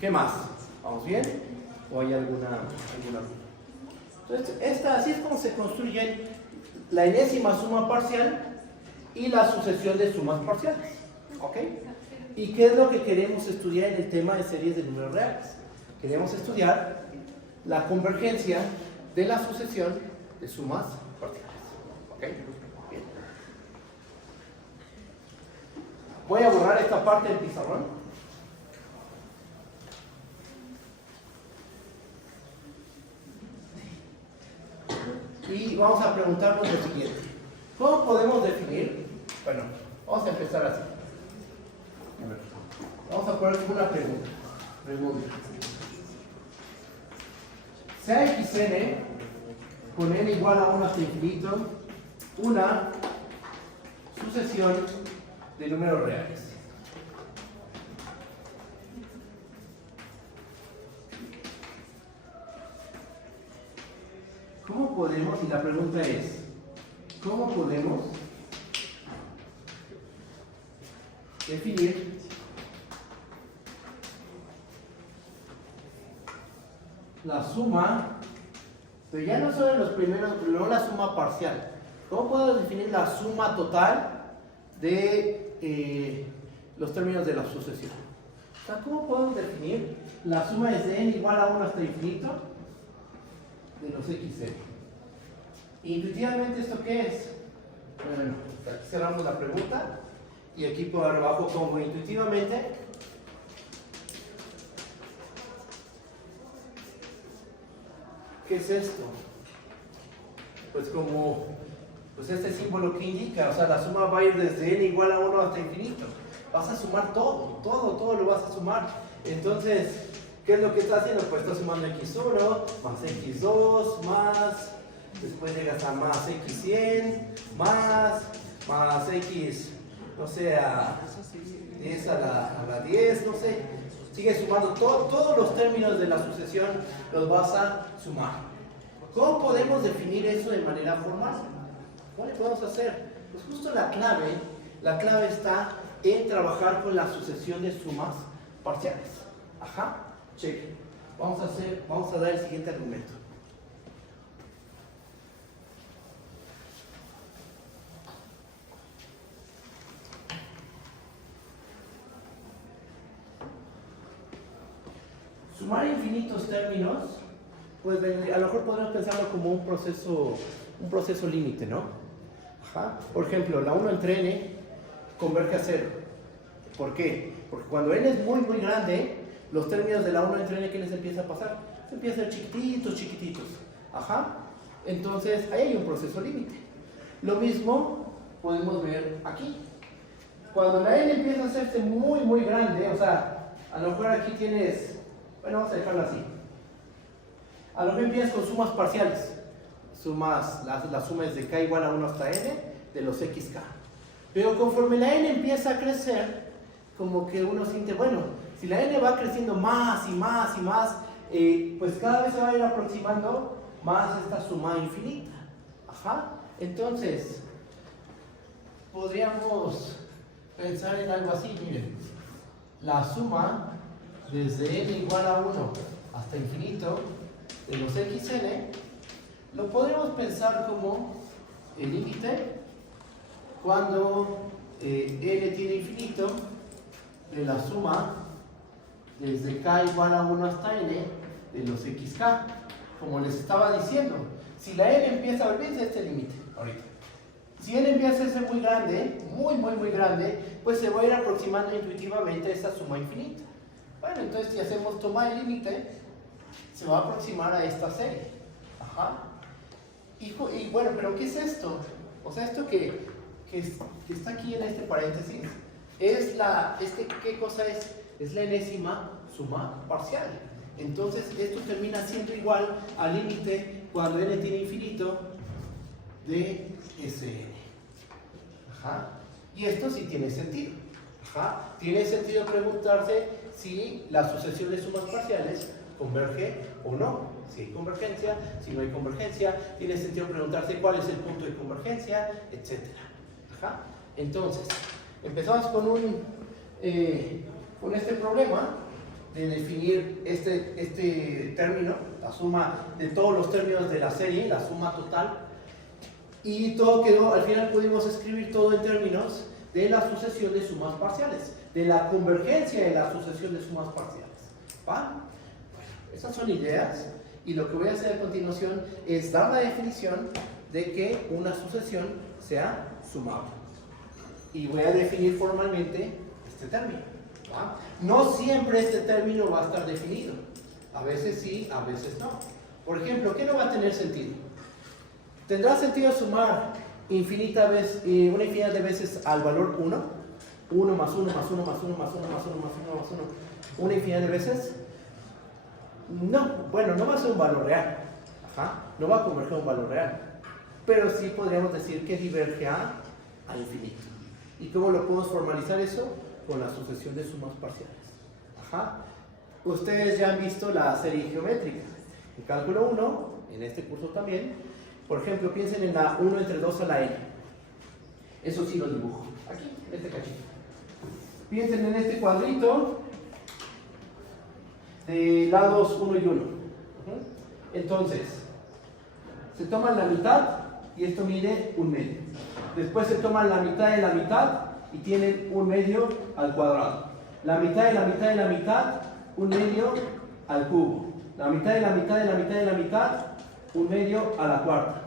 ¿Qué más? ¿Vamos bien? ¿O hay alguna duda? Entonces, así es como se construyen la enésima suma parcial y la sucesión de sumas parciales. ¿Ok? ¿Y qué es lo que queremos estudiar en el tema de series de números reales? Queremos estudiar la convergencia de la sucesión de sumas parciales. ¿Ok? Bien. Voy a borrar esta parte del pizarrón. Y vamos a preguntarnos lo siguiente. ¿Cómo podemos definir? Bueno, vamos a empezar así. Vamos a poner una pregunta. Sea xn con n igual a 1 hasta infinito una sucesión de números reales. ¿Cómo podemos? Y la pregunta es, ¿cómo podemos definir la suma, pero ya no solo en los primeros, no la suma parcial? ¿Cómo podemos definir la suma total de los términos de la sucesión? O sea, ¿cómo podemos definir la suma desde n igual a 1 hasta infinito de los xn? Intuitivamente, ¿esto qué es? Bueno, aquí cerramos la pregunta y aquí por abajo pongo intuitivamente. ¿Qué es esto? Pues como este símbolo que indica, o sea, la suma va a ir desde n igual a 1 hasta infinito. Vas a sumar todo lo vas a sumar. Entonces, ¿qué es lo que está haciendo? Pues está sumando x1 más x2 más, después llegas a más x100 más x, no sé, a 10 a la 10, no sé. Sigue sumando todos los términos de la sucesión, los vas a sumar. ¿Cómo podemos definir eso de manera formal? ¿Cómo le podemos hacer? Pues justo la clave está en trabajar con la sucesión de sumas parciales. Ajá, cheque. Vamos a dar el siguiente argumento. Sumar infinitos términos, pues a lo mejor podemos pensarlo como un proceso límite, ¿no? Ajá. Por ejemplo, la 1 entre n converge a 0. ¿Por qué? Porque cuando n es muy grande, los términos de la 1 entre n, ¿qué les empieza a pasar? Se empiezan a ser chiquititos. Ajá. Entonces, ahí hay un proceso límite. Lo mismo podemos ver aquí. Cuando la n empieza a hacerse muy grande, o sea, a lo mejor aquí tienes... Bueno, vamos a dejarlo así. A lo mejor empiezas con sumas parciales. La suma es de k igual a 1 hasta n de los xk. Pero conforme la n empieza a crecer, como que uno siente, bueno, si la n va creciendo más y más, pues cada vez se va a ir aproximando más esta suma infinita. Ajá. Entonces, podríamos pensar en algo así, miren. La suma desde n igual a 1 hasta infinito de los xn, lo podemos pensar como el límite cuando n tiene infinito de la suma desde k igual a 1 hasta n de los xk. Como les estaba diciendo, si la n empieza a olvidarse este límite ahorita. Si n empieza a ser muy grande, muy grande, pues se va a ir aproximando intuitivamente a esta suma infinita. Bueno, entonces si hacemos toma de límite, se va a aproximar a esta serie. Ajá. Y bueno, pero ¿qué es esto? O sea, esto que está aquí en este paréntesis, ¿qué cosa es? Es la enésima suma parcial. Entonces, esto termina siendo igual al límite cuando n tiene infinito de Sn. Ajá. Y esto sí tiene sentido. Ajá. Tiene sentido preguntarse si la sucesión de sumas parciales converge o no. Si hay convergencia, si no hay convergencia, tiene sentido preguntarse cuál es el punto de convergencia, etc. Ajá. Entonces, empezamos con este problema de definir este término, la suma de todos los términos de la serie, la suma total, y todo quedó, al final pudimos escribir todo en términos de la sucesión de sumas parciales, de la convergencia de la sucesión de sumas parciales. ¿Va? Bueno, esas son ideas, y lo que voy a hacer a continuación es dar la definición de que una sucesión sea sumable. Y voy a definir formalmente este término. ¿Va? No siempre este término va a estar definido. A veces sí, a veces no. Por ejemplo, ¿qué no va a tener sentido? ¿Tendrá sentido sumar una infinidad de veces al valor 1? 1 más 1 más 1 más 1 más 1 más 1 más 1 más 1. ¿Una infinidad de veces? No. Bueno, no va a ser un valor real. No va a converger a un valor real. Pero sí podríamos decir que diverge al infinito. ¿Y cómo lo podemos formalizar eso? Con la sucesión de sumas parciales. Ustedes ya han visto la serie geométrica. En cálculo 1, en este curso también. Por ejemplo, piensen en la 1 entre 2 a la n. Eso sí lo dibujo. Aquí, en este cachito. Piensen en este cuadrito de lados 1 y 1. Entonces, se toman la mitad y esto mide 1/2. Después se toman la mitad de la mitad y tienen 1/2 al cuadrado. La mitad de la mitad de la mitad, 1/2 al cubo. La mitad de la mitad de la mitad de la mitad, 1/2 a la cuarta.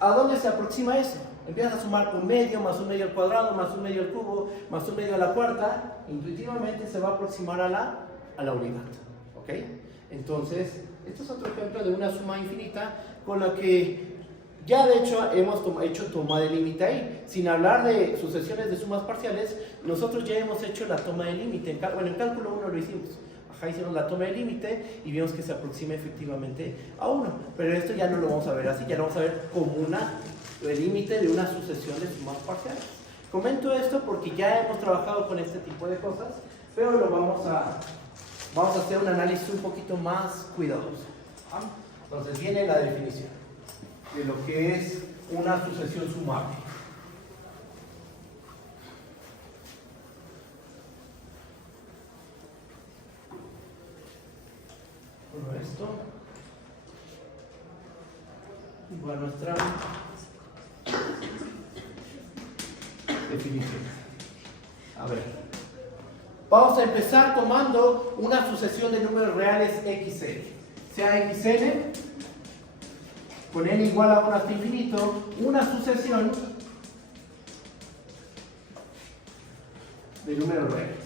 ¿A dónde se aproxima eso? Empiezas a sumar 1/2 más 1/2 al cuadrado, más 1/2 al cubo, más 1/2 a la cuarta. Intuitivamente se va a aproximar a la unidad. ¿Ok? Entonces, este es otro ejemplo de una suma infinita con la que ya de hecho hemos hecho toma de límite ahí. Sin hablar de sucesiones de sumas parciales, nosotros ya hemos hecho la toma de límite. Bueno, en cálculo 1 lo hicimos. Hicimos la toma de límite y vimos que se aproxima efectivamente a 1. Pero esto ya no lo vamos a ver así, ya lo vamos a ver como el límite de una sucesión de sumas parciales. Comento esto porque ya hemos trabajado con este tipo de cosas, pero lo vamos a hacer un análisis un poquito más cuidadoso. Entonces viene la definición de lo que es una sucesión sumable. Bueno, esto igual nuestra definición. A ver, vamos a empezar tomando una sucesión de números reales xn. Sea xn con n igual a 1 hasta infinito, una sucesión de números reales.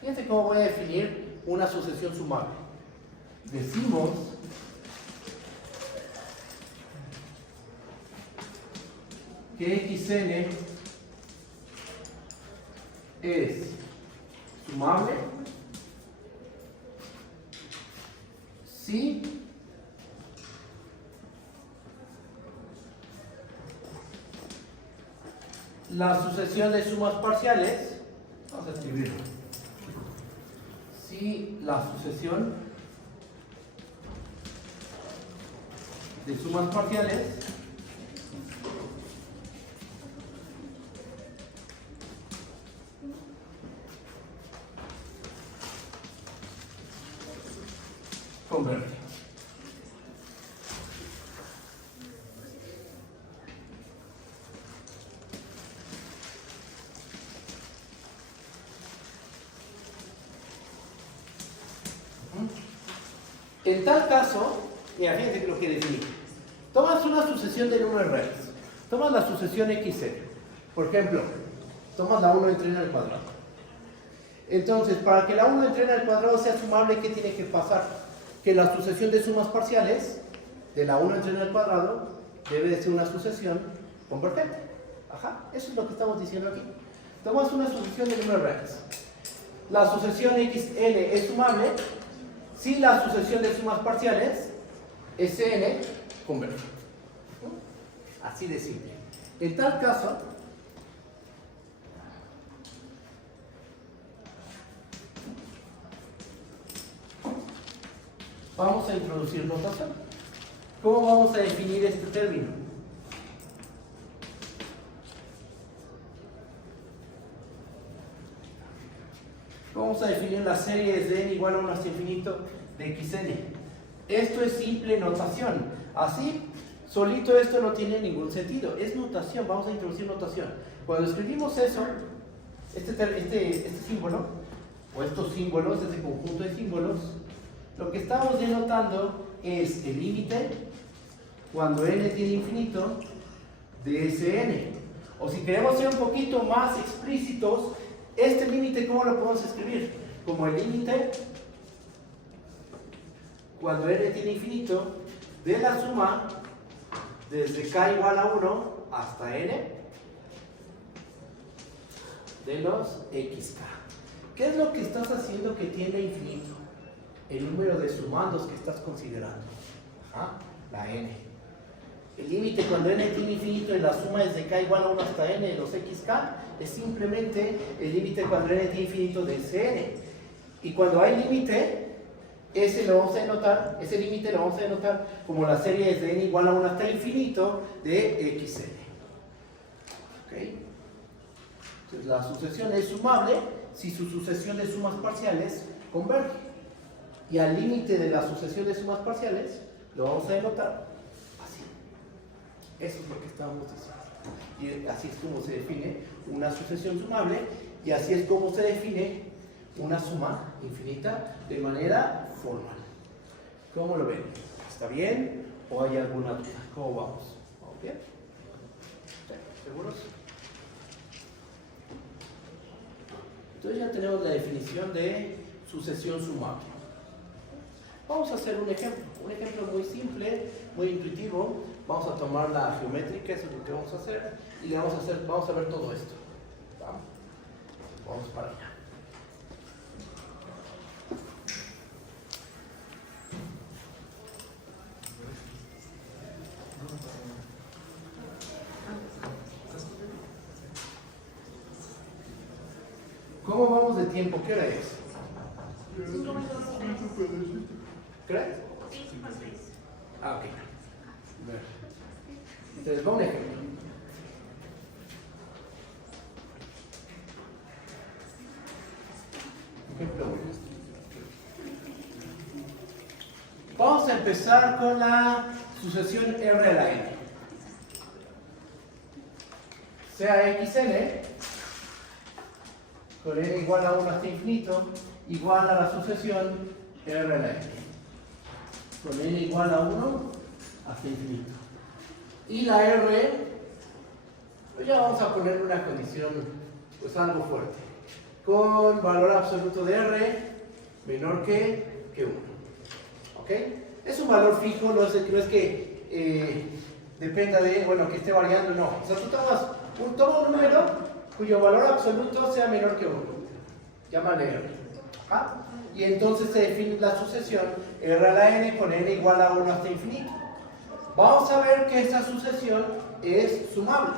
Fíjense cómo voy a definir una sucesión sumable. Decimos que xn es sumable si la sucesión de sumas parciales, vamos a escribirlo, si la sucesión de sumas parciales converge. En tal caso, mira, fíjense lo que definí. Tomas una sucesión de números reales. Tomas la sucesión xn. Por ejemplo, tomas la 1 entre n al cuadrado. Entonces, para que la 1 entre n al cuadrado sea sumable, ¿qué tiene que pasar? Que la sucesión de sumas parciales de la 1 entre n al cuadrado debe de ser una sucesión convergente. Eso es lo que estamos diciendo aquí. Tomas una sucesión de números reales. La sucesión xn es sumable si la sucesión de sumas parciales Sn converge. Así de simple. En tal caso, vamos a introducir notación. ¿Cómo vamos a definir este término? vamos a definir la serie desde n igual a 1 hasta infinito de xn. Esto es simple notación. Así, solito esto no tiene ningún sentido. Es notación, vamos a introducir notación. Cuando escribimos eso, este símbolo, o estos símbolos, este conjunto de símbolos, lo que estamos denotando es el límite cuando n tiene infinito de Sn. O si queremos ser un poquito más explícitos, este límite, ¿cómo lo podemos escribir? Como el límite cuando n tiene infinito de la suma desde k igual a 1 hasta n de los xk. ¿Qué es lo que estás haciendo que tiene infinito? El número de sumandos que estás considerando. La n. El límite cuando n tiene infinito de la suma desde k igual a 1 hasta n de los xk es simplemente el límite cuando n tiene infinito de Sn. Y cuando hay límite, ese límite lo vamos a denotar como la serie desde n igual a 1 hasta infinito de xn. ¿Okay? Entonces la sucesión es sumable si su sucesión de sumas parciales converge. Y al límite de la sucesión de sumas parciales lo vamos a denotar así. Eso es lo que estamos diciendo. Y así es como se define una sucesión sumable y así es como se define una suma infinita de manera formal. ¿Cómo lo ven? ¿Está bien? ¿O hay alguna duda? ¿Cómo vamos? ¿Vamos bien? ¿Seguros? Entonces ya tenemos la definición de sucesión sumable. Vamos a hacer un ejemplo muy simple, muy intuitivo. Vamos a tomar la geométrica, eso es lo que vamos a hacer, y vamos a ver todo esto. Vamos para allá. ¿Cómo vamos de tiempo? ¿Qué hora es? ¿Qué hora es? Ok. Entonces, va un ejemplo. Vamos a empezar con la sucesión R a la N. Sea xn con n igual a 1 hasta infinito igual a la sucesión R a la N. Con n igual a 1 hasta infinito. Y la R, pues ya vamos a poner una condición, pues algo fuerte. Con valor absoluto de R menor que 1. ¿Ok? Es un valor fijo, no es que dependa de, bueno, que esté variando, no. O sea, tú toma un número cuyo valor absoluto sea menor que 1. Llámale R. Y entonces se define la sucesión R a la N con N igual a 1 hasta infinito. Vamos a ver que esta sucesión es sumable.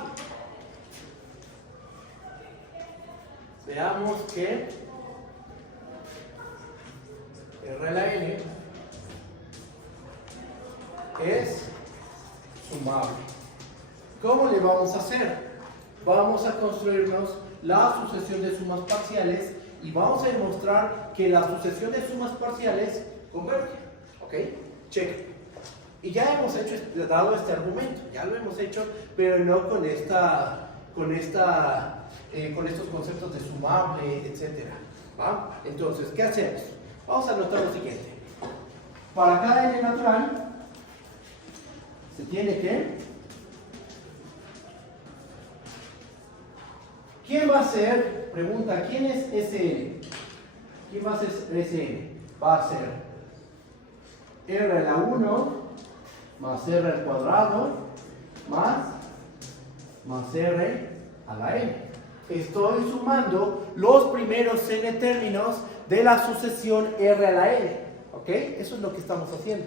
Veamos que R a la N es sumable. ¿Cómo le vamos a hacer? Vamos a construirnos la sucesión de sumas parciales y vamos a demostrar que la sucesión de sumas parciales converge. ¿Ok? Check. Y ya hemos dado este argumento, ya lo hemos hecho, pero no con estos conceptos de sumable, etc. ¿Va? Entonces, ¿qué hacemos? Vamos a notar lo siguiente. Para cada n natural, se tiene que... ¿Quién va a ser? Pregunta, ¿quién es Sn? ¿Quién va a ser Sn? Va a ser R a la 1 más R al cuadrado más R a la n. Estoy sumando los primeros n términos de la sucesión R a la n. ¿Ok? Eso es lo que estamos haciendo.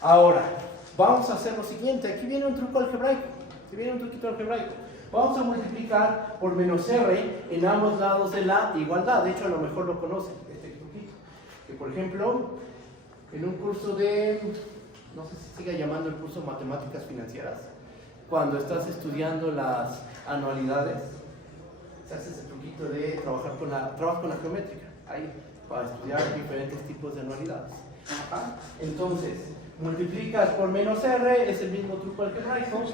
Ahora, vamos a hacer lo siguiente. Aquí viene un truco algebraico. Aquí viene un truquito algebraico. Vamos a multiplicar por menos R en ambos lados de la igualdad. De hecho, a lo mejor lo conocen, este truquito. Que por ejemplo, en un curso de... no sé si siga llamando el curso Matemáticas Financieras, cuando estás estudiando las anualidades, se hace ese truquito de trabajar con la geométrica. ahí para estudiar diferentes tipos de anualidades. Ajá. Entonces, multiplicas por menos r, es el mismo truco algebraico.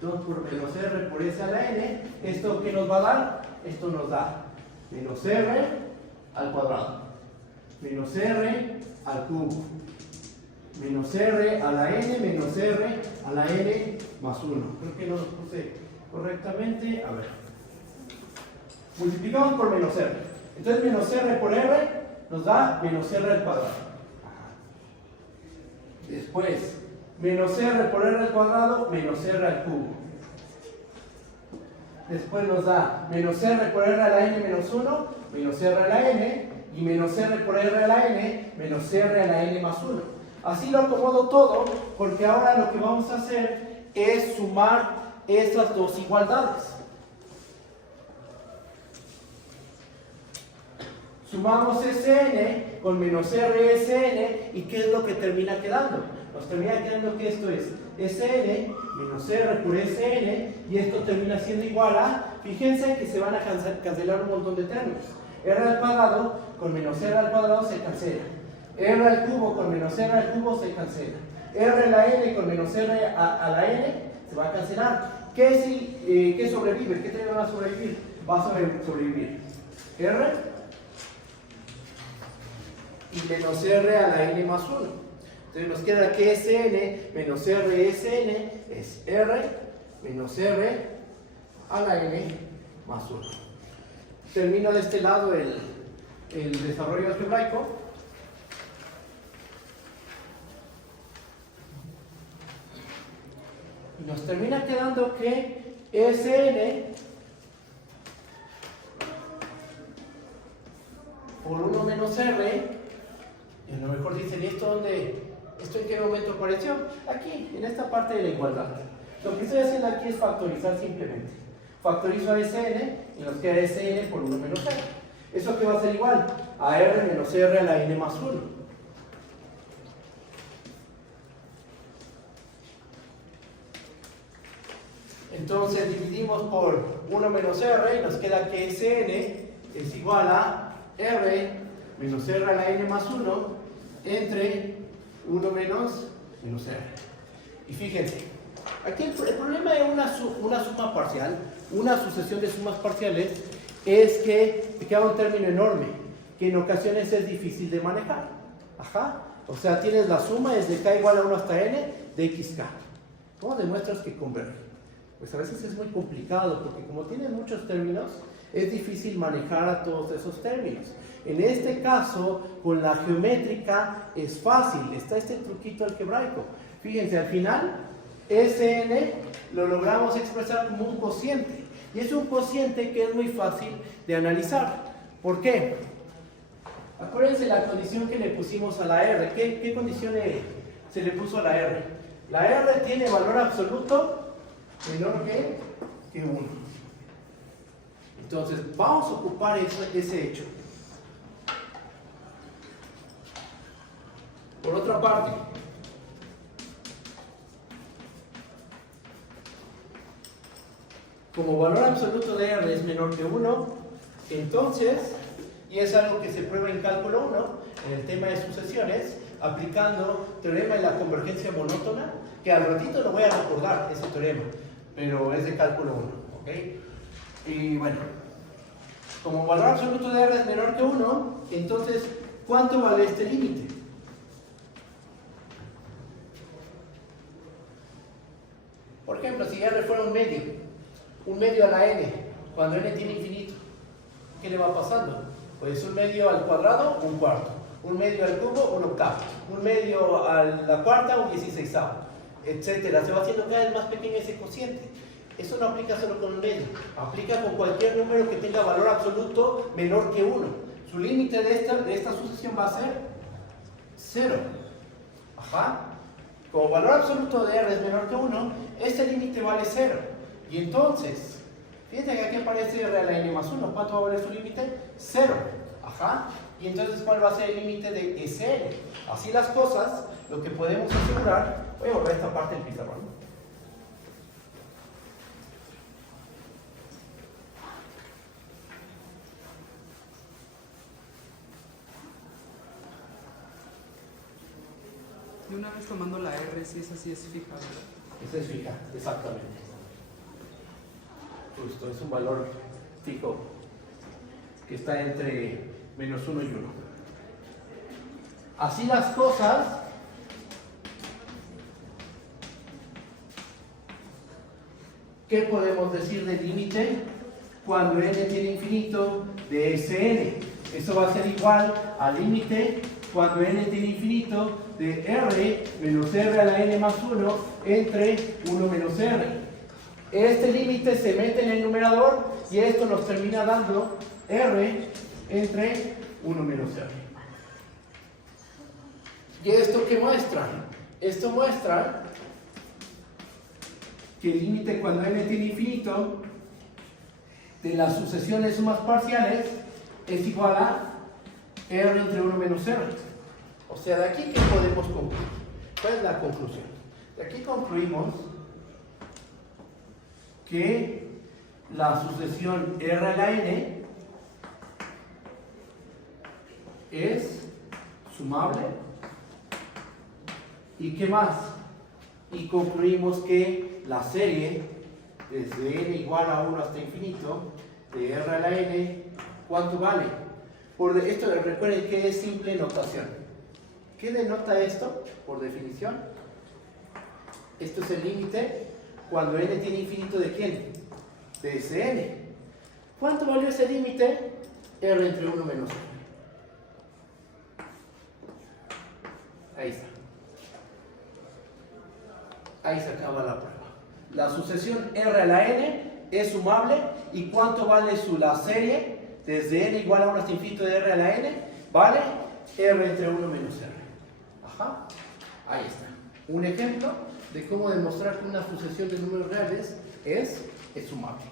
2 por menos r por s a la n. ¿Esto qué nos va a dar? Esto nos da menos r al cuadrado, menos r al cubo, menos r a la n, menos r a la n más 1. Creo que no lo puse correctamente. A ver. Multiplicamos por menos r. Entonces, menos r por r nos da menos r al cuadrado. Después, menos r por r al cuadrado, menos r al cubo. Después nos da menos r por r a la n menos 1, menos r a la n, y menos r por r a la n, menos r a la n más 1. Así lo acomodo todo, porque ahora lo que vamos a hacer es sumar estas dos igualdades. Sumamos Sn con menos RSN, ¿y qué es lo que termina quedando? Nos termina quedando que esto es Sn menos R por Sn, y esto termina siendo igual a, fíjense que se van a cancelar un montón de términos. R al cuadrado con menos R al cuadrado se cancela. R al cubo con menos R al cubo se cancela. R a la n con menos R a la n se va a cancelar. ¿Qué sobrevive? ¿Qué término va a sobrevivir? Va a sobrevivir R y menos r a la n más 1. Entonces nos queda que Sn menos RSN es r menos r a la n más 1. Termino de este lado el desarrollo algebraico. Y nos termina quedando que Sn por 1 menos r, y a lo mejor dicen, ¿esto en qué momento apareció? Aquí, en esta parte de la igualdad. Lo que estoy haciendo aquí es factorizar simplemente. Factorizo a Sn y nos queda Sn por 1 menos r. ¿Eso qué va a ser igual? A r menos r a la n más 1. Entonces dividimos por 1 menos r y nos queda que Sn es igual a r menos r a la n más 1 entre 1 menos r. Y fíjense, aquí el problema de una suma parcial, una sucesión de sumas parciales, es que te queda un término enorme, que en ocasiones es difícil de manejar. Ajá. O sea, tienes la suma desde k igual a 1 hasta n de xk. ¿Cómo demuestras que converge? Pues a veces es muy complicado, porque como tienes muchos términos, es difícil manejar a todos esos términos. En este caso, con la geométrica es fácil, está este truquito algebraico. Fíjense, al final, Sn lo logramos expresar como un cociente. Y es un cociente que es muy fácil de analizar. ¿Por qué? Acuérdense la condición que le pusimos a la R. ¿Qué condición se le puso a la R? La R tiene valor absoluto menor que 1. Entonces, vamos a ocupar ese hecho. Por otra parte, como valor absoluto de R es menor que 1, entonces, y es algo que se prueba en cálculo 1, en el tema de sucesiones, aplicando teorema de la convergencia monótona, que al ratito lo voy a recordar, ese teorema, pero es de cálculo 1, ¿ok? Y bueno, como valor absoluto de R es menor que 1, entonces, ¿cuánto vale este límite? Por ejemplo, si R fuera un medio a la n, cuando n tiene infinito, ¿qué le va pasando? Pues un medio al cuadrado, un cuarto. Un medio al cubo, un octavo. Un medio a la cuarta, un 16avo. Etcétera. Se va haciendo cada vez más pequeño ese cociente. Eso no aplica solo con un medio. Aplica con cualquier número que tenga valor absoluto menor que 1. Su límite de esta sucesión va a ser 0. Ajá. Como valor absoluto de R es menor que 1, este límite vale 0. Y entonces, fíjense que aquí aparece R a la n más 1. ¿Cuánto va a valer su límite? 0. Ajá. Y entonces, ¿cuál va a ser el límite de Sn? Así las cosas, lo que podemos asegurar, voy a borrar esta parte del pizarrón. una vez tomando la R, si es así, es fija, ¿verdad? Esa es fija, exactamente. Justo, es un valor fijo que está entre -1 y 1. Así las cosas, ¿qué podemos decir del límite cuando n tiene infinito de Sn? Eso va a ser igual al límite cuando n tiene infinito de r menos r a la n más 1 entre 1 menos r. Este límite se mete en el numerador y esto nos termina dando r entre 1 menos r. ¿Y esto qué muestra? Esto muestra que el límite cuando n tiene infinito de la sucesión de sumas parciales es igual a r entre 1 menos r. O sea, de aquí, ¿qué podemos concluir? ¿Cuál es la conclusión? De aquí concluimos que la sucesión r a la n es sumable. ¿Y qué más? Y concluimos que la serie desde n igual a 1 hasta infinito de r a la n, ¿cuánto vale? Por esto recuerden que es simple notación. ¿Qué denota esto? Por definición, esto es el límite cuando n tiene infinito ¿de quién? De Sn. ¿Cuánto valió ese límite? R entre 1 menos 1. Ahí está. Ahí se acaba la prueba. La sucesión r a la n es sumable. ¿Y cuánto vale la serie? Desde n igual a 1 hasta infinito de r a la n, vale r entre 1 menos r. Ajá. Ahí está. Un ejemplo de cómo demostrar que una sucesión de números reales es sumable.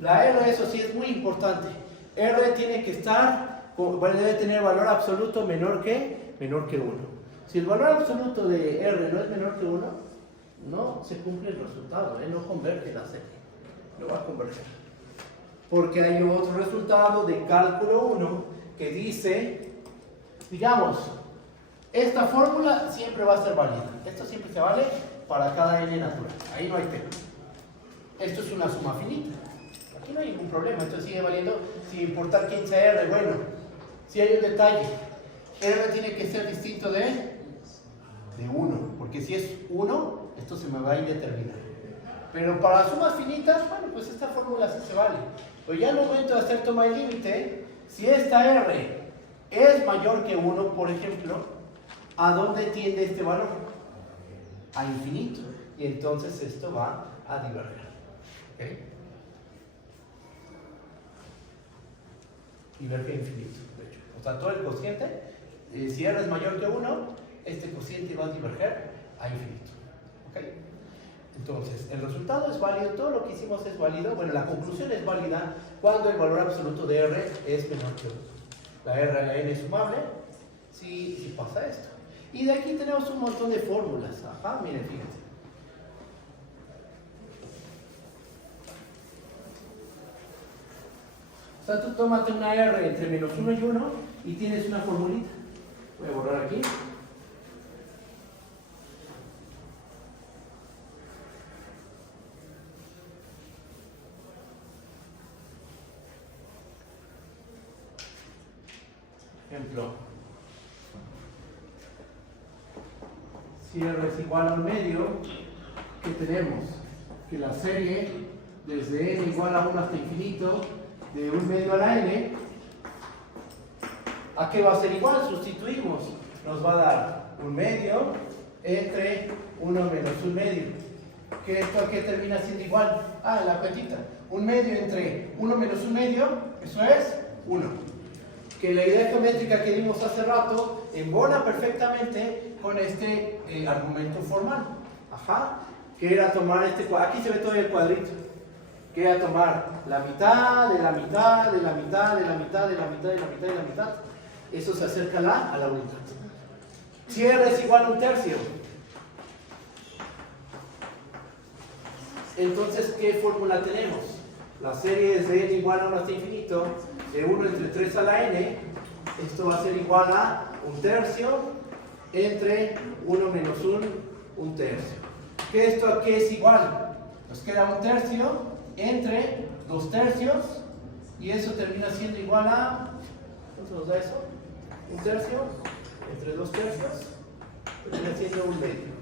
La r, eso sí, es muy importante. R tiene que estar, debe tener valor absoluto menor que 1. Si el valor absoluto de R no es menor que 1, no se cumple el resultado, no converge la serie, no va a converger. Porque hay otro resultado de cálculo 1 que dice, digamos, esta fórmula siempre va a ser válida. Esto siempre se vale para cada n natural. Ahí no hay tema. Esto es una suma finita. Aquí no hay ningún problema. Esto sigue valiendo sin importar quién sea R. Bueno, si hay un detalle. R tiene que ser distinto de 1, porque si es 1, esto se me va a indeterminar. Pero para sumas finitas, bueno, pues esta fórmula sí se vale. Pero ya al momento de hacer toma de límite, si esta R es mayor que 1, por ejemplo, ¿a dónde tiende este valor? A infinito. Y entonces esto va a diverger. ¿Okay? Diverge a infinito, de hecho. O sea, todo el cociente, si R es mayor que 1, este cociente va a diverger a infinito. ¿Okay? Entonces, el resultado es válido, todo lo que hicimos es válido, bueno, la conclusión es válida cuando el valor absoluto de R es menor que 1. La R a la n es sumable si pasa esto. Y de aquí tenemos un montón de fórmulas. Ajá, miren, fíjense. O sea, tú tómate una R entre -1 y 1 y tienes una formulita. Voy a borrar aquí. Ejemplo, si R es igual a 1 medio, ¿qué tenemos? Que la serie desde n igual a 1 hasta infinito de 1 medio a la n, ¿a qué va a ser igual? Sustituimos, nos va a dar 1 medio entre 1 menos 1 medio. ¿Que esto a qué termina siendo igual? Ah, la cuentita. 1 medio entre 1 menos 1 medio, eso es 1. Que la idea geométrica que dimos hace rato embona perfectamente con este argumento formal. Ajá. Que era tomar este cuadrito. Aquí se ve todo el cuadrito. Que era tomar la mitad de la mitad de la mitad de la mitad de la mitad de la mitad de la mitad. Eso se acerca a la unidad. Si R es igual a 1/3. Entonces, ¿qué fórmula tenemos? La serie es de n igual a 1 hasta infinito, de 1 entre 3 a la n. Esto va a ser igual a 1/3 entre 1 menos 1 tercio. ¿Que esto aquí es igual? Nos queda 1 tercio entre 2 tercios y eso termina siendo igual a, ¿cuánto nos da eso? 1 tercio entre 2 tercios termina siendo 1 medio.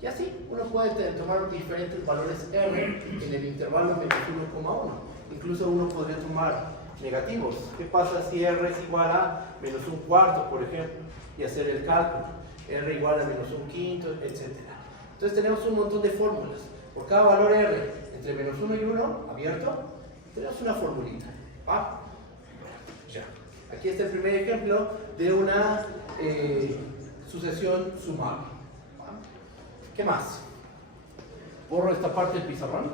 Y así uno puede tomar diferentes valores R en el intervalo menos 1,1. Incluso uno podría tomar negativos. ¿Qué pasa si R es igual a menos 1/4, por ejemplo? Y hacer el cálculo. R igual a menos 1/5, etc. Entonces tenemos un montón de fórmulas. Por cada valor R entre menos 1 y 1, abierto, tenemos una formulita. ¿Va? Ya. Aquí está el primer ejemplo de una sucesión sumable. ¿Qué más? Borro esta parte del pizarrón.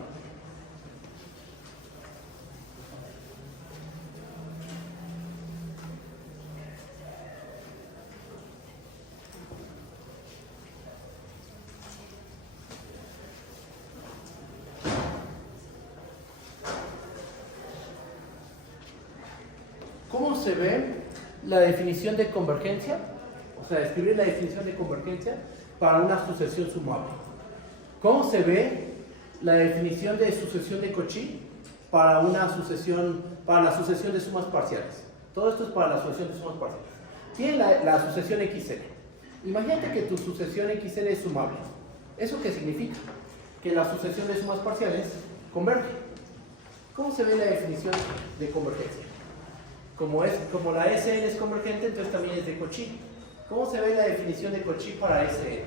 ¿Cómo se ve la definición de convergencia? O sea, escribir la definición de convergencia para una sucesión sumable. ¿Cómo se ve la definición de sucesión de Cauchy para la sucesión de sumas parciales? Todo esto es para la sucesión de sumas parciales. Tiene la sucesión XL. Imagínate que tu sucesión XL es sumable. ¿Eso qué significa? Que la sucesión de sumas parciales converge. ¿Cómo se ve la definición de convergencia? Como la SN es convergente, entonces también es de Cauchy. ¿Cómo se ve la definición de Cauchy para SN?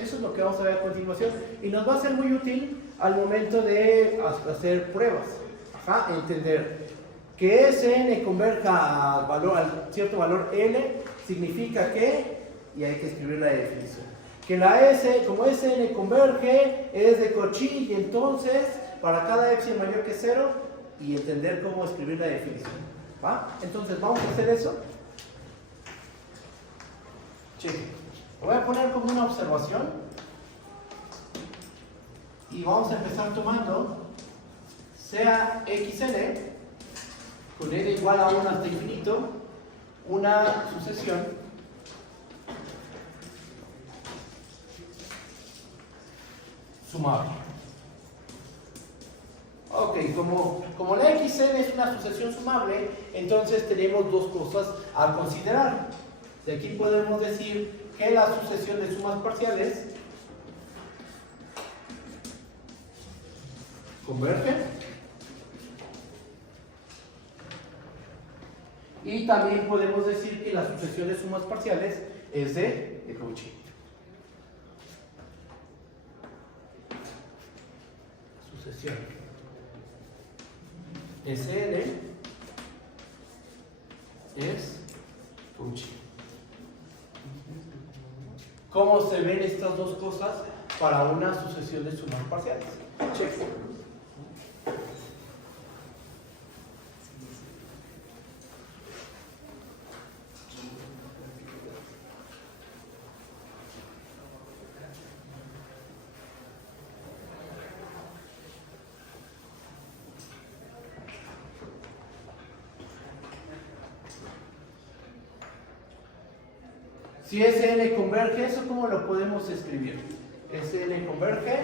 Eso es lo que vamos a ver a continuación y nos va a ser muy útil al momento de hacer pruebas. Entender que SN converja a cierto valor L significa que, y hay que escribir la definición, que como SN converge es de Cauchy y entonces para cada epsilon mayor que 0 y entender cómo escribir la definición. ¿Va? Entonces vamos a hacer eso. Lo voy a poner como una observación y vamos a empezar tomando sea XN con N igual a 1 hasta infinito una sucesión sumable. Ok, como la XN es una sucesión sumable, entonces tenemos dos cosas a considerar. De aquí podemos decir que la sucesión de sumas parciales converge y también podemos decir que la sucesión de sumas parciales es de Cauchy. Sucesión SN es Cauchy. ¿Cómo se ven estas dos cosas para una sucesión de sumas parciales? Check. Si SN converge, ¿eso cómo lo podemos escribir? SN converge,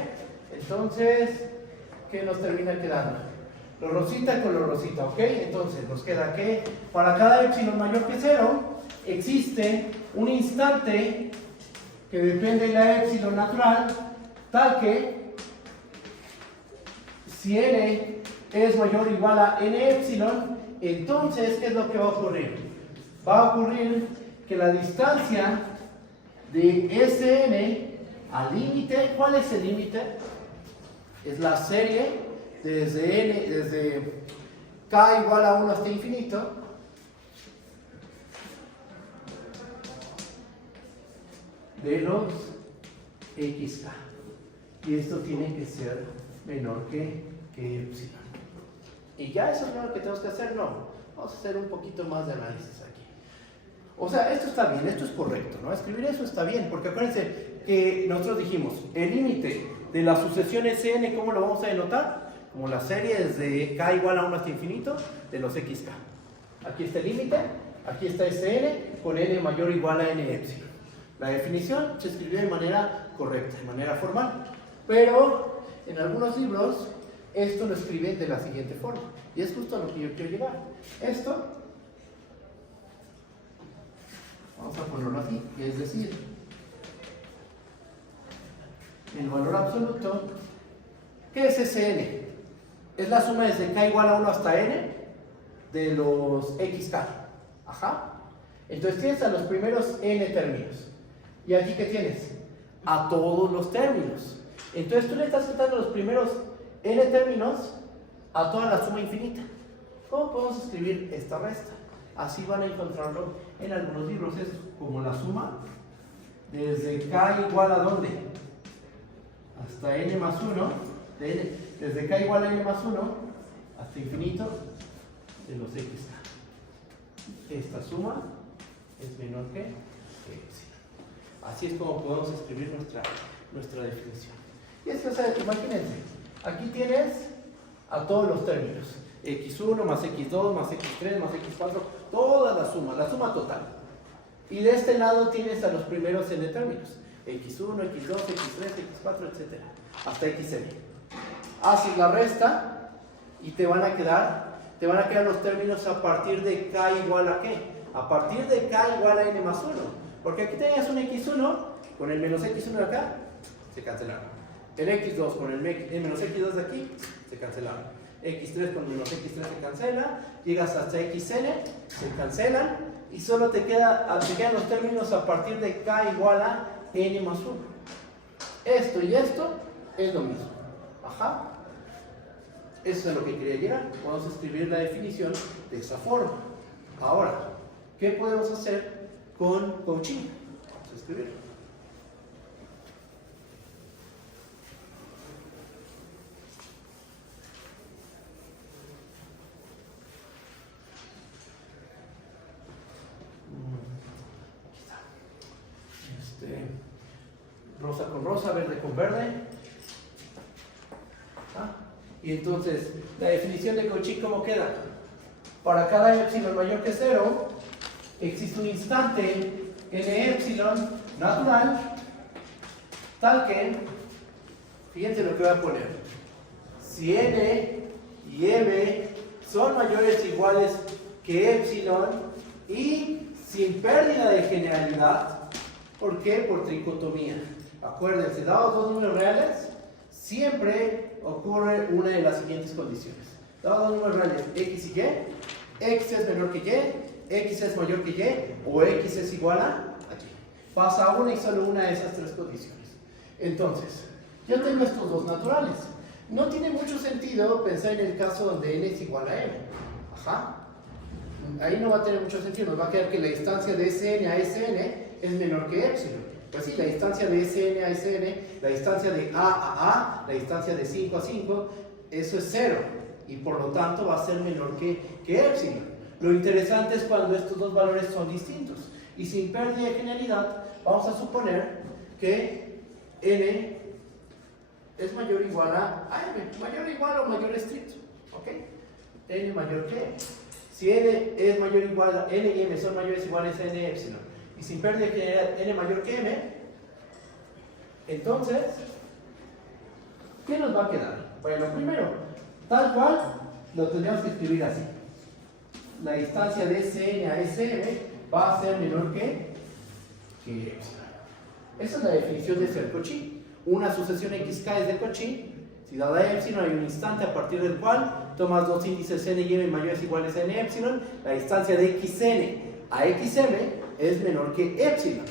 entonces, ¿qué nos termina quedando? Lo rosita con lo rosita, ¿ok? Entonces nos queda que para cada epsilon mayor que 0 existe un instante que depende de la epsilon natural, tal que si n es mayor o igual a n epsilon, entonces, ¿qué es lo que va a ocurrir? Va a ocurrir que la distancia de Sn al límite, ¿cuál es el límite? Es la serie desde k igual a 1 hasta infinito de los xk. Y esto tiene que ser menor que epsilon. ¿Y ya eso es lo que tenemos que hacer? No. Vamos a hacer un poquito más de análisis aquí. O sea, esto está bien, esto es correcto, ¿no? Escribir eso está bien, porque acuérdense que nosotros dijimos, el límite de la sucesión Sn, ¿cómo lo vamos a denotar? Como la serie desde k igual a 1 hasta infinito de los xk. Aquí está el límite, aquí está Sn con n mayor o igual a n epsilon. La definición se escribió de manera correcta, de manera formal, pero en algunos libros esto lo escriben de la siguiente forma, y es justo a lo que yo quiero llegar. Esto, vamos a ponerlo aquí, es decir, el valor absoluto, ¿qué es Sn? Es la suma desde k igual a 1 hasta n de los xk. Ajá. Entonces tienes a los primeros n términos. ¿Y aquí qué tienes? A todos los términos. Entonces tú le estás quitando los primeros n términos a toda la suma infinita. ¿Cómo podemos escribir esta resta? Así van a encontrarlo en algunos libros. Es como la suma desde k igual a ¿dónde? Hasta n más 1. Desde k igual a n más 1 hasta infinito de los xk. Esta suma es menor que epsilon. Así es como podemos escribir nuestra definición. Y es que, o sea, imagínense, aquí tienes a todos los términos. x1 más x2 más x3 más x4, toda la suma total. Y de este lado tienes a los primeros n términos. x1, x2, x3, x4, etc. Hasta xn. Haces la resta y te van a quedar los términos a partir de k igual a ¿qué? A partir de k igual a n más 1. Porque aquí tenías un x1 con el menos x1 de acá, se cancelaron. El x2 con el menos x2 de aquí, se cancelaron. x3 con menos x3 se cancela, llegas hasta xn, se cancelan, y solo te quedan los términos a partir de k igual a n más 1. Esto y esto es lo mismo. Ajá. Eso es lo que quería llegar. Vamos a escribir la definición de esta forma. Ahora, ¿qué podemos hacer con Cauchy? Vamos a escribirlo. Aquí está. Rosa con rosa, verde con verde. Y entonces, la definición de Cauchy, ¿cómo queda? Para cada epsilon mayor que 0, existe un instante n epsilon natural, tal que, fíjense lo que voy a poner, si n y m son mayores o iguales que epsilon y sin pérdida de generalidad. ¿Por qué? Por tricotomía. Acuérdense, dados dos números reales, siempre ocurre una de las siguientes condiciones. Dados dos números reales x y y, x es menor que y, x es mayor que y, o x es igual a y. Pasa una y solo una de esas tres condiciones. Entonces, yo tengo estos dos naturales. No tiene mucho sentido pensar en el caso donde n es igual a m. Ajá. Ahí no va a tener mucho sentido. Nos va a quedar que la distancia de Sn a Sn es menor que epsilon. Pues sí, la distancia de Sn a Sn, la distancia de A, la distancia de 5 a 5, eso es 0. Y por lo tanto va a ser menor que epsilon. Lo interesante es cuando estos dos valores son distintos. Y sin pérdida de generalidad, vamos a suponer que n es mayor o igual a m. Mayor o igual o mayor estricto. ¿Ok? N mayor que m. Si n es mayor o igual a n y m son mayores o iguales a n epsilon, y sin pérdida de generalidad n mayor que m, entonces, ¿qué nos va a quedar? Bueno, primero, tal cual, lo tendríamos que escribir así. La distancia de Sn a Sm va a ser menor que epsilon. Esa es la definición de ser Cauchy. Una sucesión xk es de Cauchy. Si dada epsilon hay un instante a partir del cual tomas dos índices n y m mayores o iguales a n epsilon, la distancia de xn a xm es menor que epsilon.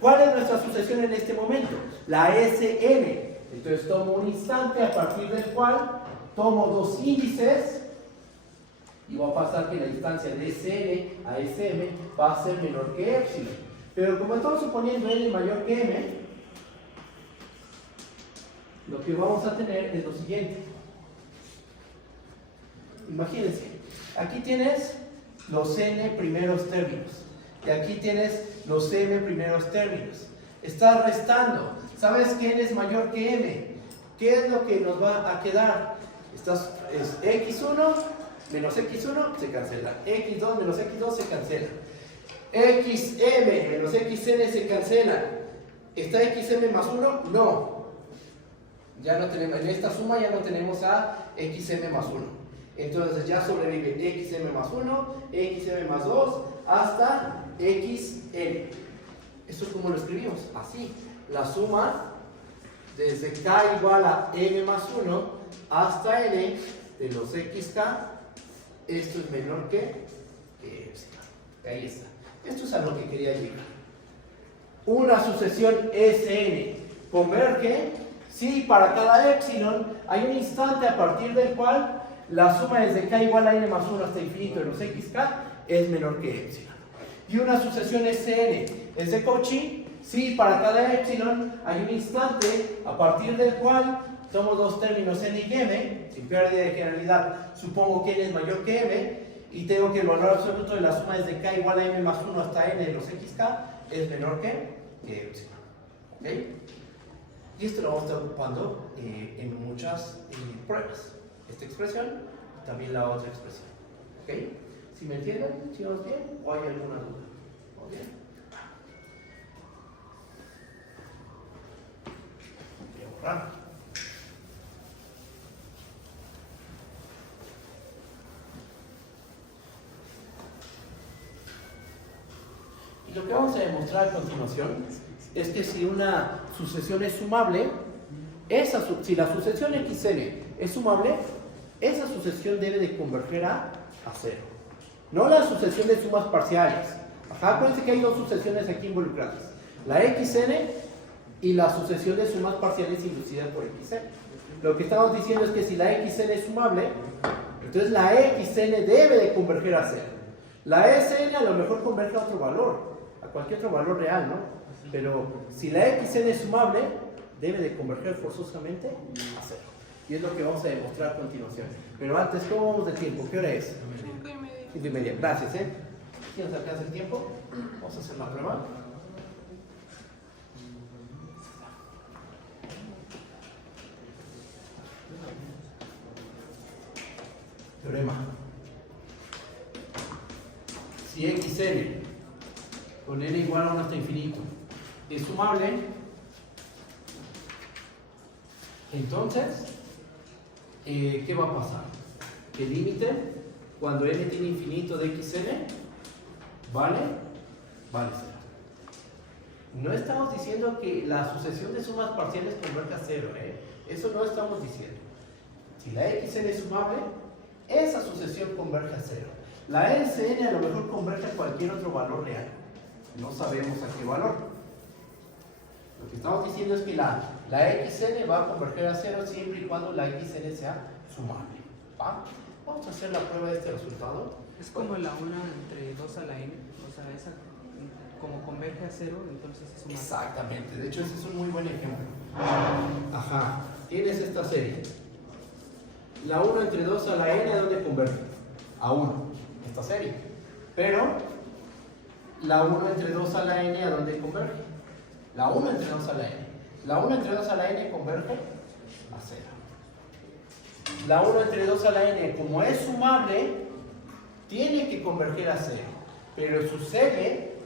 ¿Cuál es nuestra sucesión en este momento? La Sn. Entonces tomo un instante a partir del cual tomo dos índices y va a pasar que la distancia de Sn a Sm va a ser menor que epsilon. Pero como estamos suponiendo n mayor que m, lo que vamos a tener es lo siguiente. Imagínense, aquí tienes los n primeros términos. Y aquí tienes los m primeros términos. Estás restando. ¿Sabes que n es mayor que m? ¿Qué es lo que nos va a quedar? Es x1 menos x1 se cancela. x2 menos x2 se cancela. xm menos xn se cancela. ¿Está xm más 1? No. Ya no tenemos, en esta suma ya no tenemos a xm más 1. Entonces ya sobrevive xm más 1, xm más 2, hasta xn. ¿Esto es como lo escribimos? Así. La suma desde k igual a m más 1 hasta n de los xk, esto es menor que epsilon. Ahí está. Esto es a lo que quería llegar. Una sucesión Sn converge si para cada epsilon hay un instante a partir del cual la suma desde k igual a n más 1 hasta infinito de los xk es menor que epsilon. Y una sucesión Sn es de Cauchy si para cada epsilon hay un instante a partir del cual tomo dos términos n y m, sin pérdida de generalidad, supongo que n es mayor que m, y tengo que el valor absoluto de la suma desde k igual a m más 1 hasta n de los xk es menor que epsilon. ¿Ok? Y esto lo vamos a estar ocupando en muchas pruebas. Esta expresión, también la otra expresión. ¿Ok? ¿Si me entienden? ¿Si vamos bien? ¿O hay alguna duda? ¿O bien? Voy a borrar. Y lo que vamos a demostrar a continuación es que si una sucesión es sumable, si la sucesión xn es sumable, esa sucesión debe de converger a cero. No la sucesión de sumas parciales. Acuérdense que hay dos sucesiones aquí involucradas. La xn y la sucesión de sumas parciales inducidas por xn. Lo que estamos diciendo es que si la xn es sumable, entonces la xn debe de converger a cero. La Sn a lo mejor converge a otro valor, a cualquier otro valor real, ¿no? Pero si la xn es sumable, debe de converger forzosamente a cero. Y es lo que vamos a demostrar a continuación. Pero antes, ¿cómo vamos de tiempo? ¿Qué hora es? 5:30. Gracias, ¿eh? ¿Quién nos alcanza el tiempo? Vamos a hacer la prueba. Teorema. Si xn con n igual a 1 hasta infinito es sumable, entonces, ¿qué va a pasar? Que el límite, cuando n tiene infinito de xn, vale 0. No estamos diciendo que la sucesión de sumas parciales converge a 0, ¿eh? Eso no estamos diciendo. Si la xn es sumable, esa sucesión converge a 0. La Sn a lo mejor converge a cualquier otro valor real. No sabemos a qué valor. Lo que estamos diciendo es que la xn va a converger a 0 siempre y cuando la xn sea sumable. ¿Va? Vamos a hacer la prueba de este resultado. Es como la una entre 2 a la n, o sea, esa como converge a 0, entonces es sumable. Exactamente, de hecho ese es un muy buen ejemplo. Ajá, tienes esta serie. La 1 entre 2 a la n, ¿a dónde converge? A 1, esta serie. Pero la 1 entre 2 a la n, ¿a dónde converge? La 1 entre 2 a la n. La 1 entre 2 a la n converge a 0. La 1 entre 2 a la n, como es sumable, tiene que converger a 0. Pero su serie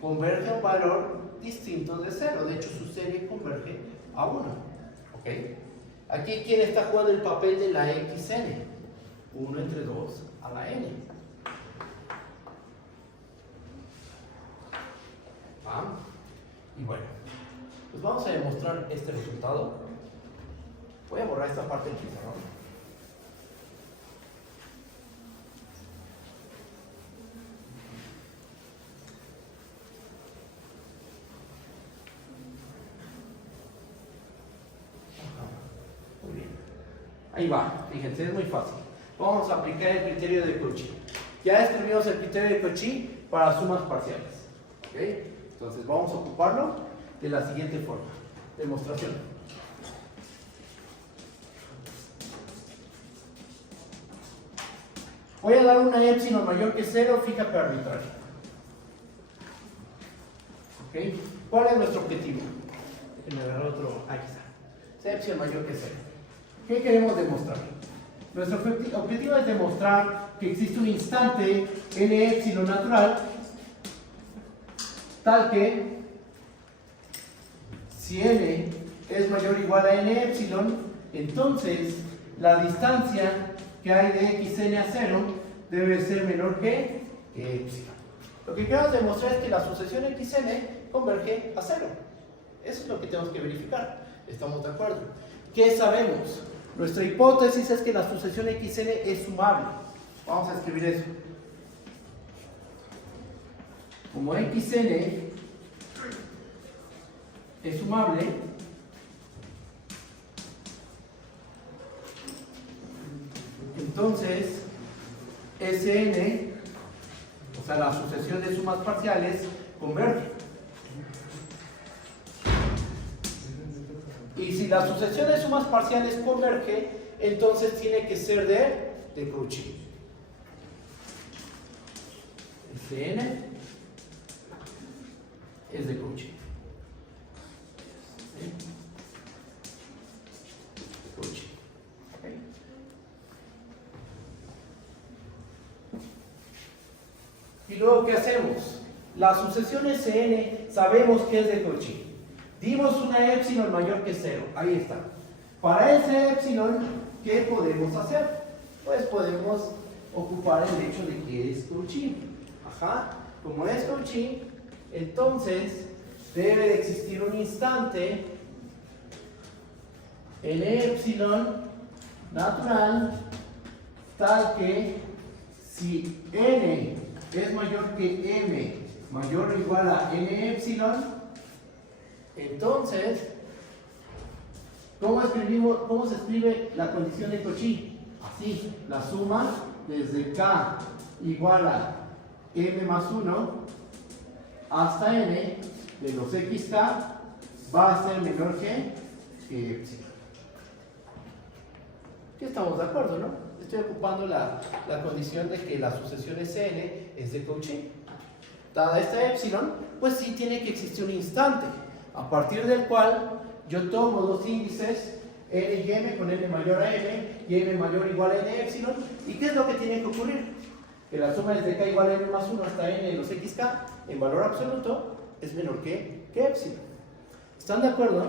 converge a un valor distinto de 0. De hecho, su serie converge a 1. ¿Ok? Aquí, ¿quién está jugando el papel de la xn? 1 entre 2 a la n. ¿Ah? Y bueno, pues vamos a demostrar este resultado. Voy a borrar esta parte del pizarrón. Muy bien. Ahí va, fíjense, es muy fácil. Vamos a aplicar el criterio de Cauchy. Ya escribimos el criterio de Cauchy para sumas parciales. ¿Ok? Entonces vamos a ocuparlo de la siguiente forma. Demostración. Voy a dar una epsilon mayor que 0, fija pero arbitraria. ¿Ok? ¿Cuál es nuestro objetivo? Déjenme agarrar otro. Aquí está. Epsilon mayor que 0. ¿Qué queremos demostrar? Nuestro objetivo es demostrar que existe un instante n epsilon natural tal que si n es mayor o igual a n epsilon, entonces la distancia que hay de xn a 0 debe ser menor que epsilon. Lo que queremos demostrar es que la sucesión xn converge a 0. Eso es lo que tenemos que verificar. ¿Estamos de acuerdo? ¿Qué sabemos? Nuestra hipótesis es que la sucesión xn es sumable. Vamos a escribir eso. Como xn es sumable, entonces Sn, o sea, la sucesión de sumas parciales, converge. Y si la sucesión de sumas parciales converge, entonces tiene que ser de Cauchy. Sn es de Cauchy. Cauchy. ¿Okay? Y luego, ¿qué hacemos? La sucesión Sn sabemos que es de Cauchy. Dimos una epsilon mayor que 0. Ahí está. Para ese epsilon, ¿qué podemos hacer? Pues podemos ocupar el hecho de que es Cauchy. Ajá. Como es Cauchy, entonces debe de existir un instante n epsilon natural tal que si n es mayor que m mayor o igual a n epsilon, entonces, ¿cómo se escribe la condición de Cauchy? Así, la suma desde k igual a m más 1 hasta n de los xk va a ser menor que epsilon. ¿Qué estamos de acuerdo, no? Estoy ocupando la condición de que la sucesión Sn es de Cauchy. Dada esta epsilon, pues sí tiene que existir un instante a partir del cual yo tomo dos índices n y m con n mayor a m y m mayor o igual a n epsilon. ¿Y qué es lo que tiene que ocurrir? Que la suma desde k igual a n más 1 hasta n de los xk en valor absoluto es menor que epsilon. ¿Están de acuerdo?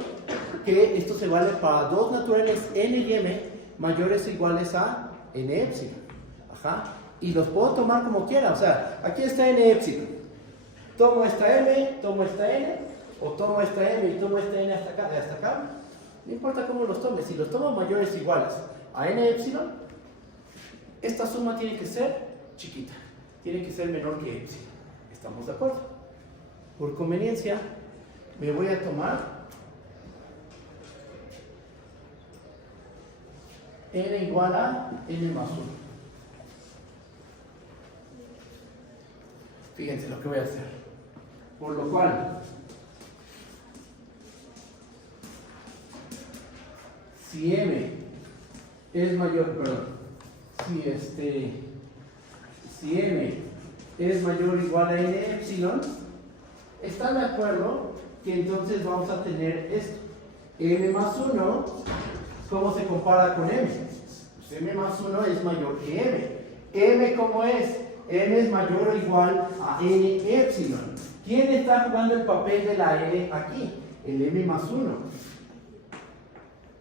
Que esto se vale para dos naturales n y m mayores o iguales a n epsilon. Ajá. Y los puedo tomar como quiera. O sea, aquí está n epsilon. Tomo esta m, tomo esta n, o tomo esta m y tomo esta n hasta acá. No importa cómo los tome. Si los tomo mayores o iguales a n epsilon, esta suma tiene que ser chiquita. Tiene que ser menor que epsilon. ¿Estamos de acuerdo? Por conveniencia, me voy a tomar n igual a n más 1. Fíjense lo que voy a hacer. Por lo cual, si m es mayor, perdón, si m es mayor o igual a n epsilon, ¿están de acuerdo que entonces vamos a tener esto? M más 1, ¿cómo se compara con m? Pues m más 1 es mayor que m. M, ¿cómo es? M es mayor o igual a n epsilon. ¿Quién está jugando el papel de la n aquí? El m más 1.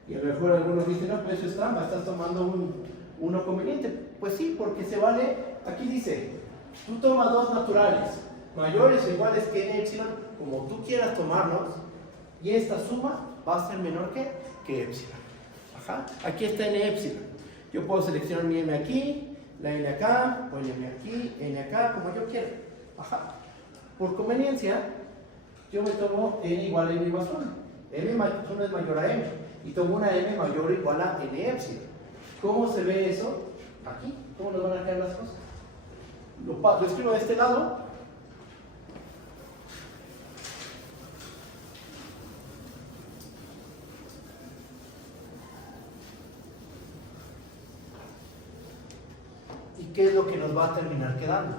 Y a lo mejor algunos dicen, no, pues eso es trampa, estás tomando uno conveniente. Pues sí, porque se vale, aquí dice, tú tomas dos naturales, mayores o iguales que n epsilon, como tú quieras tomarlos, y esta suma va a ser menor que epsilon. Ajá. Aquí está n epsilon. Yo puedo seleccionar mi m aquí, la n acá, o el m aquí, n acá, como yo quiera. Ajá. Por conveniencia, yo me tomo n igual a m más 1. m más 1 es mayor a m. Y tomo una m mayor o igual a n epsilon. ¿Cómo se ve eso? Aquí. ¿Cómo nos van a quedar las cosas? Lo escribo de este lado. ¿Y qué es lo que nos va a terminar quedando?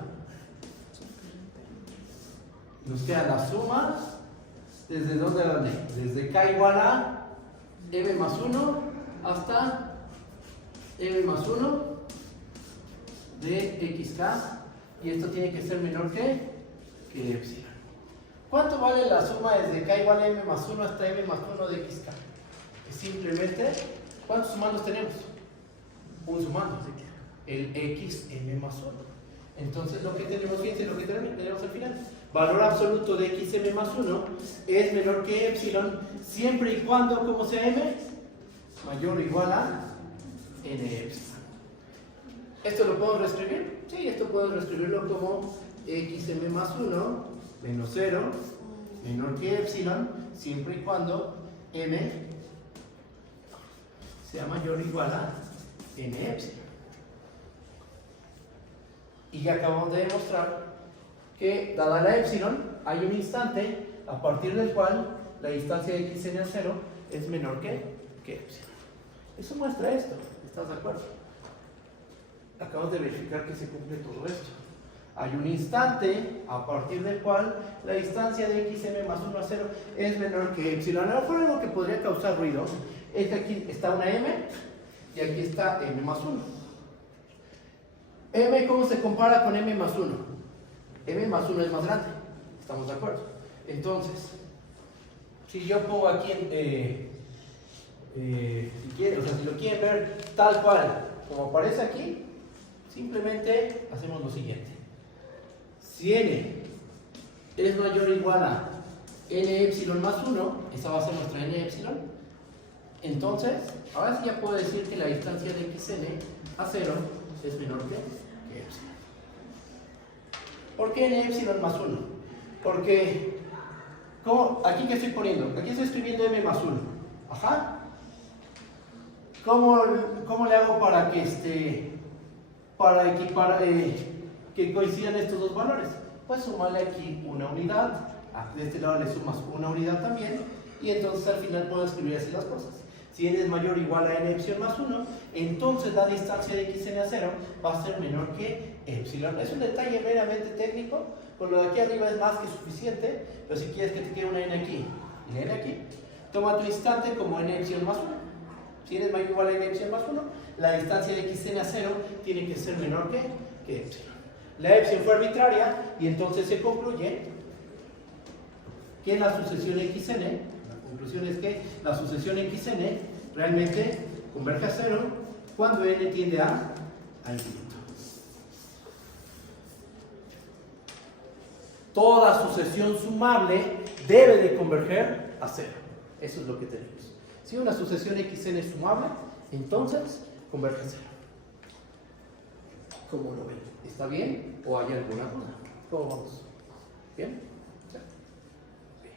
Nos queda la suma. ¿Desde dónde a dónde? Desde k igual a m más 1 hasta m más 1 de xk, y esto tiene que ser menor que epsilon. ¿Cuánto vale la suma desde k igual a m más 1 hasta m más 1 de xk? Es simplemente, ¿cuántos sumandos tenemos? Un sumando, el xm más 1. Entonces lo que tenemos, fíjense lo que tenemos al final. Valor absoluto de xm más 1 es menor que epsilon siempre y cuando, como sea m, mayor o igual a n epsilon. ¿Esto lo puedo reescribir? Sí, esto puedo reescribirlo como xm más 1 menos 0 menor que epsilon siempre y cuando m sea mayor o igual a n epsilon. Y ya acabamos de demostrar que, dada la epsilon, hay un instante a partir del cual la distancia de xn a 0 es menor que epsilon. Eso muestra esto, ¿estás de acuerdo? Acabamos de verificar que se cumple todo esto. Hay un instante a partir del cual la distancia de xm más 1 a 0 es menor que epsilon. Ahora, por algo que podría causar ruido es que aquí está una m y aquí está m más 1. M, ¿cómo se compara con m más 1? M más 1 es más grande, ¿estamos de acuerdo? Entonces, si yo pongo aquí, si lo quieren ver tal cual como aparece aquí, simplemente hacemos lo siguiente. Si n es mayor o igual a n epsilon más 1, esa va a ser nuestra n epsilon, entonces, ahora sí ya puedo decir que la distancia de xn a 0 es menor que epsilon. ¿Por qué n epsilon más 1? Porque, ¿aquí qué estoy poniendo? Aquí estoy escribiendo m más 1. Ajá. ¿Cómo le hago para que que coincidan estos dos valores? Pues sumarle aquí una unidad, de este lado le sumas una unidad también, y entonces al final puedo escribir así las cosas. Si n es mayor o igual a n epsilon más 1, entonces la distancia de xn a 0 va a ser menor que epsilon. Es un detalle meramente técnico, con lo de aquí arriba es más que suficiente, pero si quieres que te quede una n aquí y una n aquí, toma tu instante como n epsilon más 1. Si n es mayor o igual a n epsilon más 1, la distancia de xn a 0 tiene que ser menor que epsilon. La epsilon fue arbitraria y entonces se concluye que en la sucesión xn, la conclusión es que la sucesión xn realmente converge a 0 cuando n tiende a infinito. Toda sucesión sumable debe de converger a 0. Eso es lo que tenemos. Si una sucesión xn es sumable, entonces converge a 0. ¿Cómo lo ven? ¿Está bien o hay alguna duda? ¿Cómo vamos? ¿Bien? ¿Sí? Bien.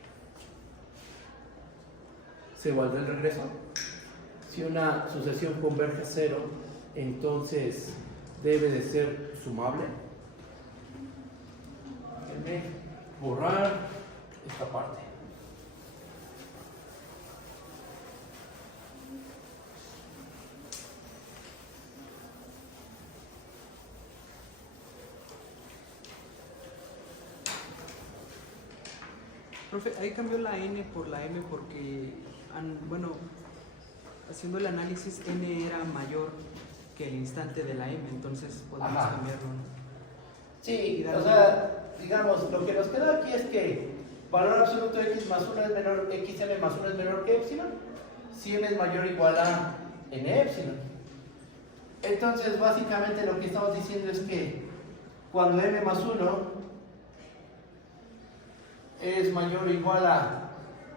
¿Se guarda el regreso? Si una sucesión converge a 0, entonces debe de ser sumable. Déjenme borrar esta parte. Profe, ahí cambió la n por la m porque, bueno, haciendo el análisis, n era mayor que el instante de la m, entonces podemos cambiarlo, ¿no? Sí, o sea, digamos, lo que nos queda aquí es que valor absoluto de x más 1 es menor, xm más 1 es menor que epsilon, si m es mayor o igual a n epsilon. Entonces, básicamente lo que estamos diciendo es que cuando m más 1 es mayor o igual a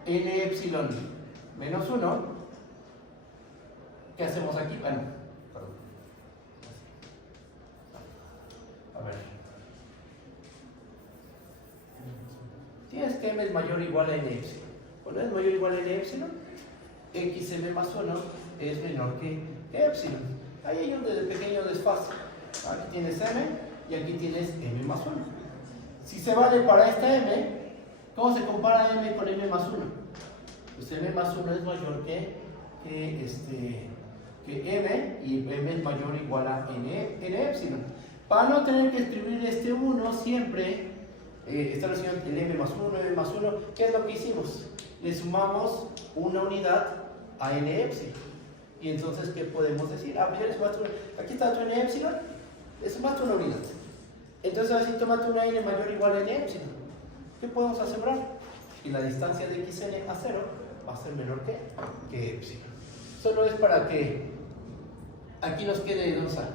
n epsilon menos 1, ¿qué hacemos aquí? Bueno, perdón. A ver. Tienes que m es mayor o igual a n epsilon. Cuando es mayor o igual a n epsilon, xm más 1 es menor que epsilon. Ahí hay un pequeño desfase. Aquí tienes m y aquí tienes m más 1. Si se vale para esta m, ¿cómo se compara m con m más 1? Pues m más 1 es mayor que m, y m es mayor o igual a n epsilon. Para no tener que escribir este 1 siempre, esta versión el m más 1, ¿qué es lo que hicimos? Le sumamos una unidad a n epsilon. Y entonces, ¿qué podemos decir? Ah, pues aquí está tu n epsilon, es más una unidad. Entonces, ahora si tómate una n mayor o igual a n epsilon, ¿qué podemos asegurar? Y la distancia de xn a 0 va a ser menor que epsilon. Solo es para que aquí nos quede dos A.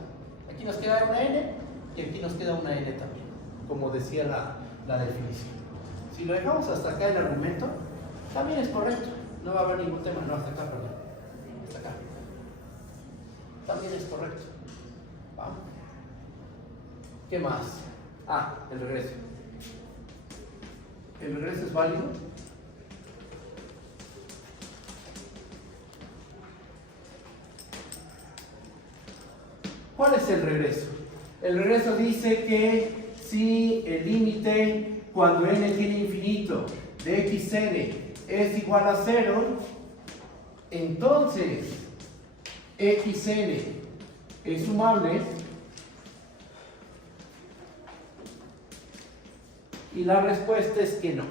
Aquí nos queda una n y aquí nos queda una n también, como decía la definición. Si lo dejamos hasta acá el argumento, también es correcto. No va a haber ningún tema. No, hasta acá, perdón. Hasta acá. También es correcto. Vamos. ¿Qué más? Ah, el regreso. ¿El regreso es válido? ¿Cuál es el regreso? El regreso dice que si el límite cuando n tiene infinito de xn es igual a 0, entonces xn es sumable y la respuesta es que no.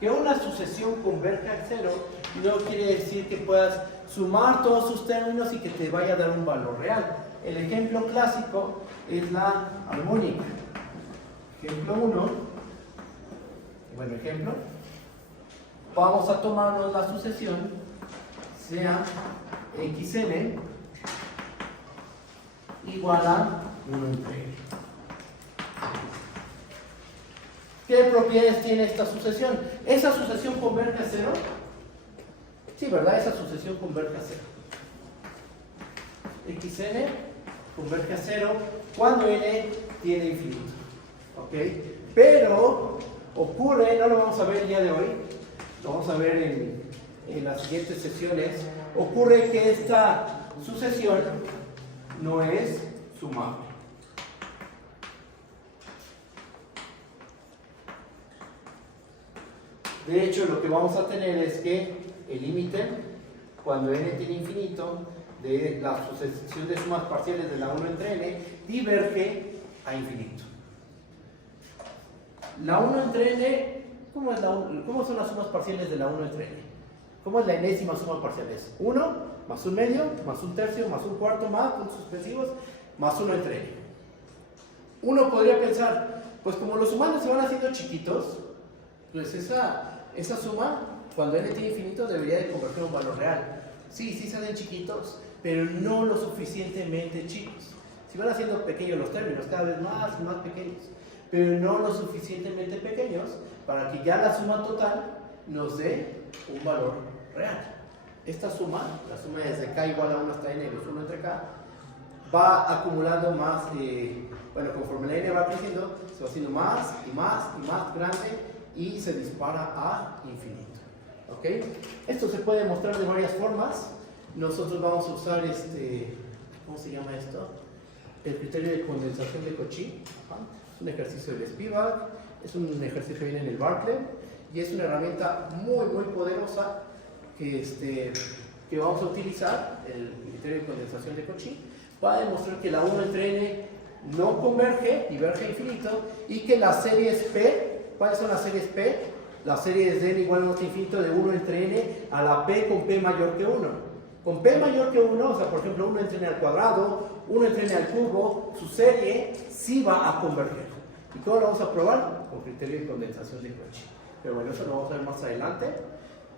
Que una sucesión converja a 0 no quiere decir que puedas sumar todos sus términos y que te vaya a dar un valor real. El ejemplo clásico es la armónica. Ejemplo 1. Bueno, ejemplo. Vamos a tomarnos la sucesión, sea xn igual a 1 entre n. ¿Qué propiedades tiene esta sucesión? ¿Esa sucesión converge a 0? Sí, ¿verdad? Esa sucesión converge a 0. xn converge a 0 cuando n tiene infinito. ¿Ok? Pero ocurre, no lo vamos a ver el día de hoy, lo vamos a ver en las siguientes sesiones, ocurre que esta sucesión no es sumable. De hecho, lo que vamos a tener es que el límite, cuando n tiene infinito, de la sucesión de sumas parciales de la 1 entre n, diverge a infinito. La 1 entre n, ¿cómo son las sumas parciales de la 1 entre n? ¿Cómo es la enésima suma parcial? Es 1 más 1 medio, más 1 tercio, más 1 cuarto, más puntos suspensivos, más 1 entre n. Uno podría pensar, pues como los humanos se van haciendo chiquitos, pues esa suma, cuando n tiene infinito, debería de convertir en un valor real. Sí, sí salen chiquitos, pero no lo suficientemente chicos. Si van haciendo pequeños los términos, cada vez más y más pequeños, pero no lo suficientemente pequeños para que ya la suma total nos dé un valor real. Esta suma, la suma desde k igual a 1 hasta n los 1 entre k, va acumulando más, bueno, conforme la n va creciendo, se va haciendo más y más y más grande y se dispara a infinito. ¿Ok? Esto se puede demostrar de varias formas. Nosotros vamos a usar ¿cómo se llama esto? El criterio de condensación de Cauchy. Es un ejercicio de Spivak, es un ejercicio que viene en el Barclay y es una herramienta muy muy poderosa que vamos a utilizar, el criterio de condensación de Cauchy, para demostrar que la 1 entre n no converge, diverge a infinito, y que las series P, ¿cuáles son las series P? Las series de n igual a 1 hasta infinito de 1 entre n a la P con P mayor que 1. Con P mayor que 1, o sea, por ejemplo, 1 entre n al cuadrado, 1 entre n al cubo, su serie sí va a converger. ¿Y cómo lo vamos a probar? Con criterio de condensación de Cauchy. Pero bueno, eso lo vamos a ver más adelante.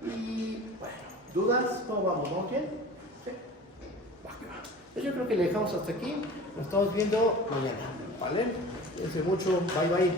Y bueno, ¿dudas? ¿Cómo vamos? ¿Vamos bien? ¿Sí? Va, que va. Pues yo creo que le dejamos hasta aquí. Nos estamos viendo mañana. ¿Vale? Cuídense mucho. Bye, bye.